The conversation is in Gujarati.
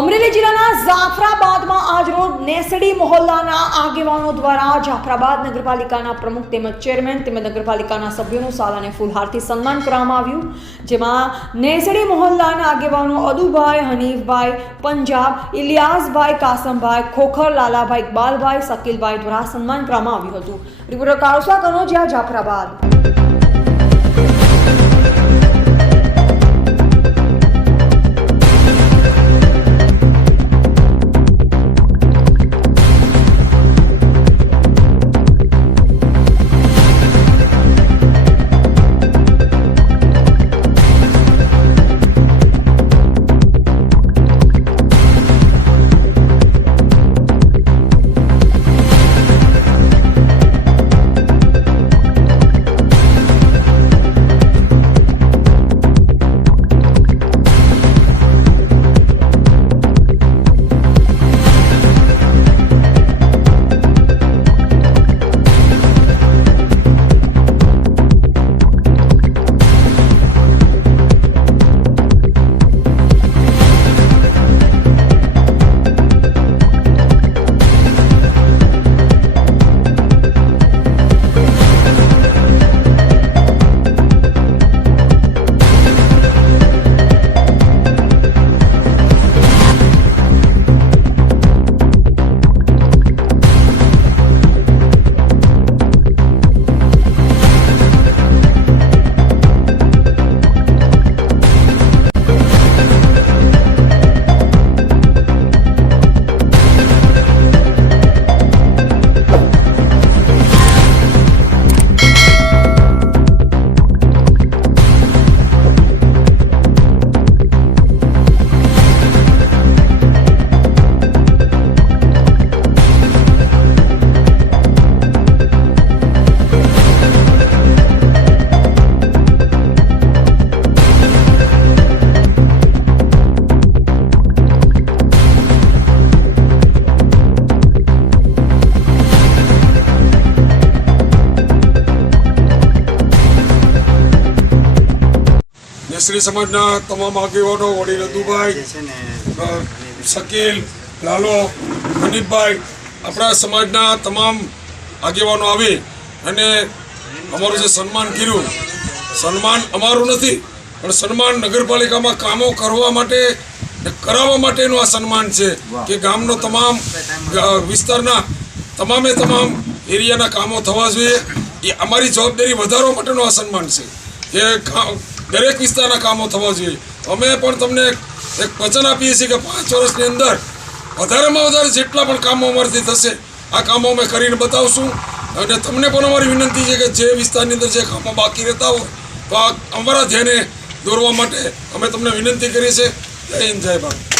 અમરેલી જિલ્લાના જાફરાબાદમાં આજરોજ નેસડી મહોલ્લાના આગેવાનો દ્વારા જાફરાબાદ નગરપાલિકાના પ્રમુખ તેમજ ચેરમેન તેમજ નગરપાલિકાના સભ્યોનું શાલ અને ફૂલહારથી સન્માન કરવામાં આવ્યું, જેમાં નેસડી મહોલ્લાના આગેવાનો અદુભાઈ, હનીફભાઈ, પંજાબ, ઇલિયાસભાઈ, કાસમભાઈ, ખોખર, લાલાભાઈ, ઇકબાલભાઈ, શકીલભાઈ દ્વારા સન્માન કરવામાં આવ્યું હતું। રિપોર્ટર કાળુસા કનોજિયા, જાફરાબાદ। નેસડી સમાજના તમામ આગેવાનો, વડીલ અદુભાઈ, શકીલ, લાલો, હનીફભાઈ, આપણા સમાજના તમામ આગેવાનો આવી અને અમારું જે સન્માન કર્યું, સન્માન અમારું નથી પણ સન્માન નગરપાલિકામાં કામો કરવા માટે કરાવવા માટેનું આ સન્માન છે કે ગામનો તમામ વિસ્તારના તમામે તમામ એરિયાના કામો થવા જોઈએ, એ અમારી જવાબદારી વધારવા માટેનું આ સન્માન છે કે દરેક વિસ્તારના કામો થવા જોઈએ। અમે પણ તમને એક વચન આપીએ છીએ કે 5 વર્ષની અંદર વધારેમાં વધારે જેટલા પણ કામો અમારાથી થશે આ કામો અમે કરીને બતાવશું। અને તમને પણ અમારી વિનંતી છે કે જે વિસ્તારની અંદર જે કામો બાકી રહેતા હોય તો આ અમારા ધ્યાને દોરવા માટે અમે તમને વિનંતી કરી છે। જય હિન્દ, જય ભારત।